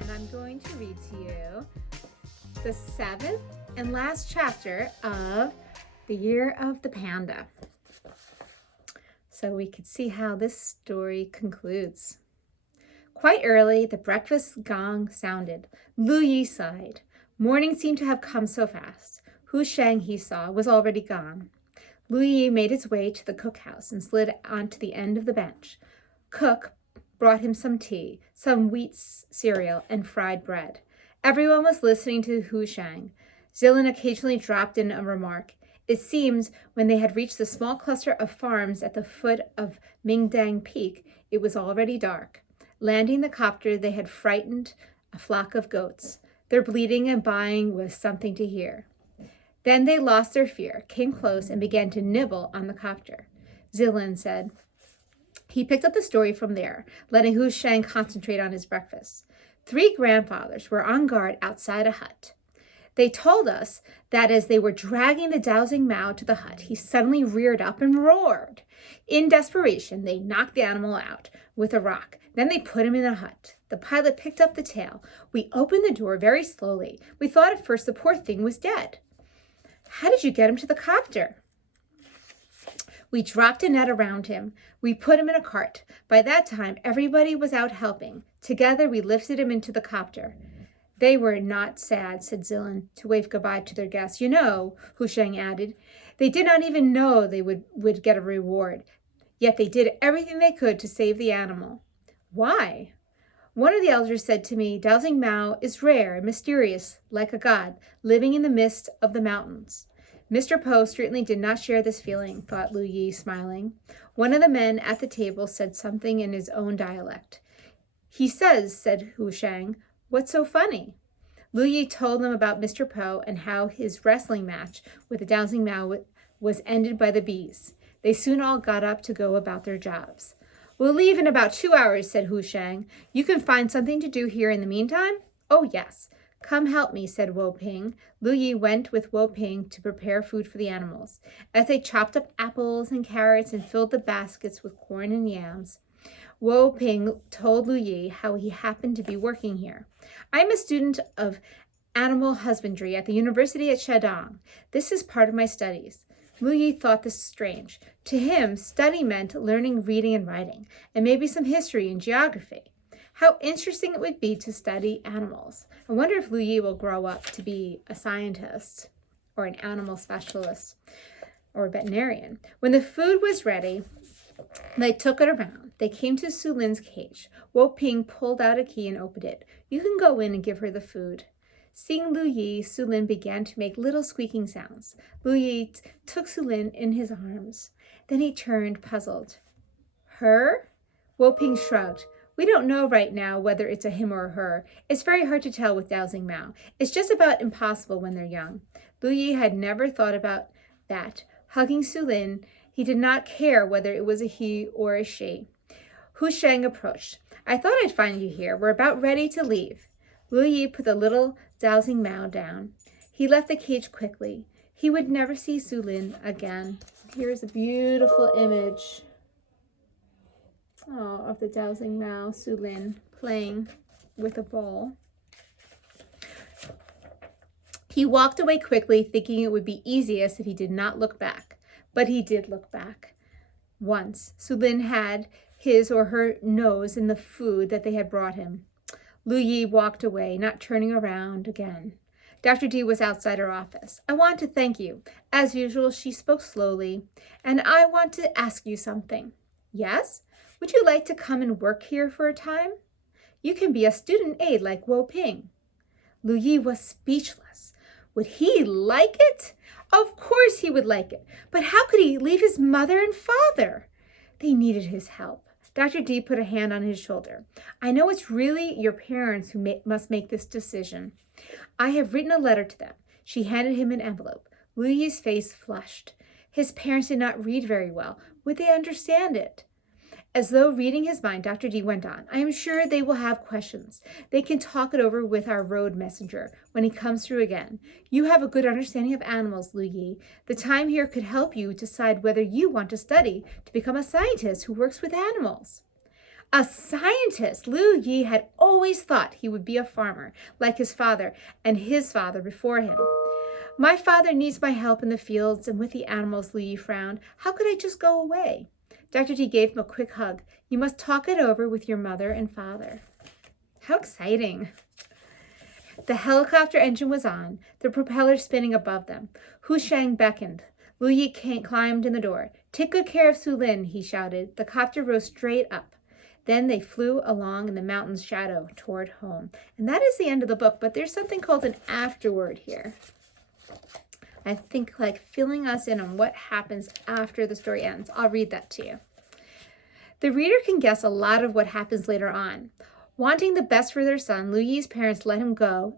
and I'm going to read to you the 7th and last chapter of The Year of the Panda. So we could see how this story concludes. Quite early, the breakfast gong sounded. Lu Yi sighed. Morning seemed to have come so fast. Hu Sheng, he saw, was already gone. Lu Yi made his way to the cookhouse and slid onto the end of the bench. Cook brought him some tea, some wheat cereal, and fried bread. Everyone was listening to Hu Sheng. Zilin occasionally dropped in a remark. It seems when they had reached the small cluster of farms at the foot of Mingdang Peak, it was already dark. Landing the copter, they had frightened a flock of goats. Their bleating and baaing was something to hear. Then they lost their fear, came close, and began to nibble on the copter. Zilin said. He picked up the story from there, letting Hu Sheng concentrate on his breakfast. 3 grandfathers were on guard outside a hut. They told us that as they were dragging the dowsing Mao to the hut, he suddenly reared up and roared. In desperation, they knocked the animal out with a rock. Then they put him in the hut. The pilot picked up the tail. We opened the door very slowly. We thought at first the poor thing was dead. How did you get him to the copter? We dropped a net around him. We put him in a cart. By that time, everybody was out helping. Together, we lifted him into the copter. They were not sad, said Zilin, to wave goodbye to their guests. You know, Hu Sheng added, they did not even know they would get a reward. Yet they did everything they could to save the animal. Why? One of the elders said to me, Dowsing Mao is rare and mysterious, like a god, living in the midst of the mountains. Mr. Po certainly did not share this feeling, thought Lu Yi, smiling. One of the men at the table said something in his own dialect. He says, said Hu Sheng, what's so funny? Lu Yi told them about Mr. Po and how his wrestling match with the Dowsing Mao was ended by the bees. They soon all got up to go about their jobs. We'll leave in about 2 hours, said Hu Sheng. You can find something to do here in the meantime? Oh, yes. Come help me, said Wo Ping. Lu Yi went with Wo Ping to prepare food for the animals. As they chopped up apples and carrots and filled the baskets with corn and yams, Wo Ping told Lu Yi how he happened to be working here. I'm a student of animal husbandry at the university at Shadong. This is part of my studies. Lu Yi thought this strange. To him, study meant learning reading and writing, and maybe some history and geography. How interesting it would be to study animals. I wonder if Lu Yi will grow up to be a scientist or an animal specialist or a veterinarian. When the food was ready, they took it around. They came to Su Lin's cage. Wo Ping pulled out a key and opened it. You can go in and give her the food. Seeing Lu Yi, Su Lin began to make little squeaking sounds. Lu Yi took Su Lin in his arms. Then he turned, puzzled. Her? Wo Ping shrugged. We don't know right now whether it's a him or a her. It's very hard to tell with Dowsing Mao. It's just about impossible when they're young. Lu Yi had never thought about that. Hugging Su Lin, he did not care whether it was a he or a she. Hu Sheng approached. I thought I'd find you here. We're about ready to leave. Lu Yi put the little Dowsing Mao down. He left the cage quickly. He would never see Su Lin again. Here's a beautiful image of the Dowsing Mao, Su Lin, playing with a ball. He walked away quickly, thinking it would be easiest if he did not look back. But he did look back. Once, Su Lin had his or her nose in the food that they had brought him. Lu Yi walked away, not turning around again. Dr. D was outside her office. I want to thank you. As usual, she spoke slowly. And I want to ask you something. Yes? Would you like to come and work here for a time? You can be a student aide like Wo Ping. Lu Yi was speechless. Would he like it? Of course he would like it. But how could he leave his mother and father? They needed his help. Dr. D put a hand on his shoulder. I know it's really your parents who must make this decision. I have written a letter to them. She handed him an envelope. Lu Yi's face flushed. His parents did not read very well. Would they understand it? As though reading his mind, Dr. D went on. I am sure they will have questions. They can talk it over with our road messenger when he comes through again. You have a good understanding of animals, Lu Yi. The time here could help you decide whether you want to study to become a scientist who works with animals. A scientist, Liu Yi had always thought he would be a farmer, like his father and his father before him. My father needs my help in the fields and with the animals, Liu Yi frowned. How could I just go away? Dr. D gave him a quick hug. You must talk it over with your mother and father. How exciting. The helicopter engine was on, the propeller spinning above them. Hu Shang beckoned. Liu Yi climbed in the door. Take good care of Su Lin, he shouted. The copter rose straight up. Then they flew along in the mountain's shadow toward home. And that is the end of the book, but there's something called an afterword here. I think like filling us in on what happens after the story ends. I'll read that to you. The reader can guess a lot of what happens later on. Wanting the best for their son, Liu Yi's parents let him go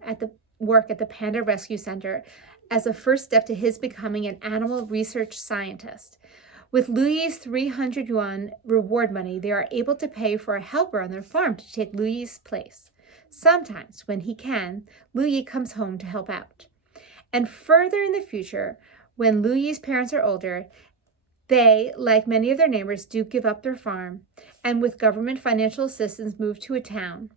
work at the Panda Rescue Center as a first step to his becoming an animal research scientist. With Liu Yi's 300 yuan reward money, they are able to pay for a helper on their farm to take Liu Yi's place. Sometimes, when he can, Liu Yi comes home to help out. And further in the future, when Liu Yi's parents are older, they, like many of their neighbors, do give up their farm and with government financial assistance move to a town,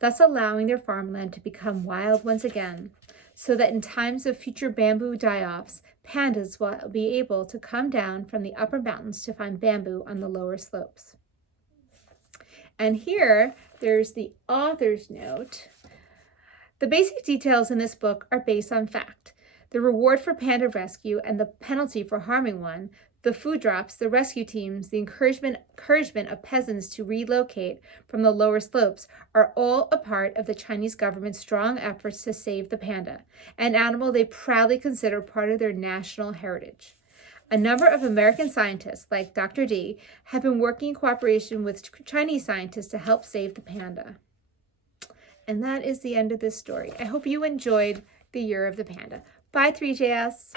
thus allowing their farmland to become wild once again, so that in times of future bamboo die-offs, pandas will be able to come down from the upper mountains to find bamboo on the lower slopes. And here, there's the author's note. The basic details in this book are based on fact. The reward for panda rescue and the penalty for harming one, the food drops, the rescue teams, the encouragement of peasants to relocate from the lower slopes are all a part of the Chinese government's strong efforts to save the panda, an animal they proudly consider part of their national heritage. A number of American scientists, like Dr. D, have been working in cooperation with Chinese scientists to help save the panda. And that is the end of this story. I hope you enjoyed the Year of the Panda. Bye, 3JS.